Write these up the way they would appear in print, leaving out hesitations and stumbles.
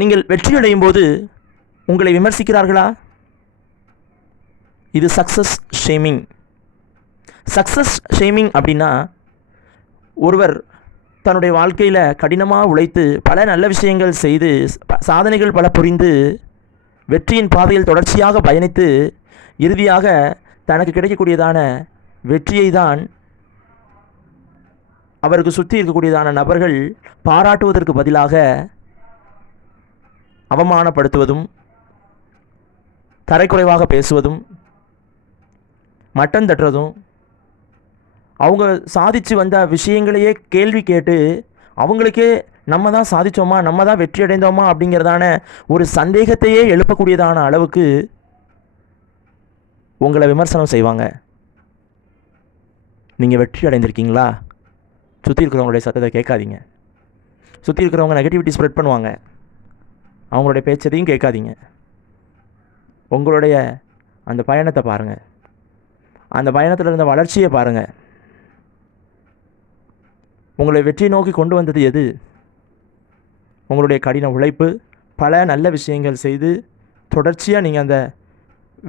நீங்கள் வெற்றியடையும் போது உங்களை விமர்சிக்கிறார்களா? இது சக்ஸஸ் ஷேமிங். சக்ஸஸ் ஷேமிங் அப்படின்னா, ஒருவர் தன்னுடைய வாழ்க்கையில் கடினமாக உழைத்து பல நல்ல விஷயங்கள் செய்து சாதனைகள் பல புரிந்து வெற்றியின் பாதையில் தொடர்ச்சியாக பயணித்து இறுதியாக தனக்கு கிடைக்கக்கூடியதான வெற்றியை தான் அவருக்கு சுற்றி இருக்கக்கூடியதான நபர்கள் பாராட்டுவதற்கு பதிலாக அவமானப்படுத்துவதும், தரைக்குறைவாக பேசுவதும், மட்டம் தட்டுறதும், அவங்க சாதித்து வந்த விஷயங்களையே கேள்வி கேட்டு அவங்களுக்கே நம்ம தான் சாதித்தோமா, நம்ம தான் வெற்றி அடைந்தோமா அப்படிங்கிறதான ஒரு சந்தேகத்தையே எழுப்பக்கூடியதான அளவுக்கு உங்களை விமர்சனம் செய்வாங்க. நீங்கள் வெற்றி அடைந்திருக்கீங்களா? சுற்றி இருக்கிறவங்களுடைய சத்தத்தை கேட்காதீங்க. சுற்றி இருக்கிறவங்க நெகட்டிவிட்டி ஸ்ப்ரெட் பண்ணுவாங்க, அவங்களுடைய பேச்சதையும் கேட்காதீங்க. உங்களுடைய அந்த பயணத்தை பாருங்கள், அந்த பயணத்தில் இருந்த வளர்ச்சியை பாருங்கள். உங்களை வெற்றி நோக்கி கொண்டு வந்தது எது? உங்களுடைய கடின உழைப்பு, பல நல்ல விஷயங்கள் செய்து தொடர்ச்சியாக நீங்கள் அந்த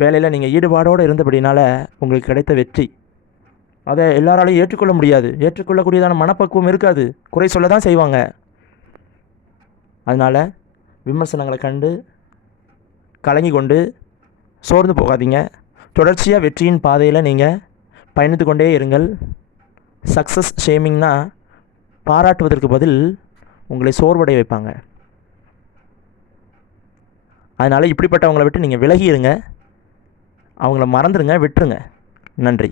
வேலையில் நீங்கள் ஈடுபாடோடு இருந்தபடினால உங்களுக்கு கிடைத்த வெற்றி. அதை எல்லாராலையும் ஏற்றுக்கொள்ள முடியாது, ஏற்றுக்கொள்ளக்கூடியதான மனப்பக்குவம் இருக்காது, குறை சொல்ல தான் செய்வாங்க. அதனால் விமர்சனங்களை கண்டு கலங்கி கொண்டு சோர்ந்து போகாதீங்க. தொடர்ச்சியாக வெற்றியின் பாதையில் நீங்கள் பயணித்து கொண்டே இருங்கள். சக்ஸஸ் ஷேமிங்னா பாராட்டுவதற்கு பதில் உங்களை சோர்வடைய வைப்பாங்க. அதனால் இப்படிப்பட்டவங்களை விட்டு நீங்கள் விலகி இருங்க, அவங்கள மறந்துடுங்க, விட்டுருங்க. நன்றி.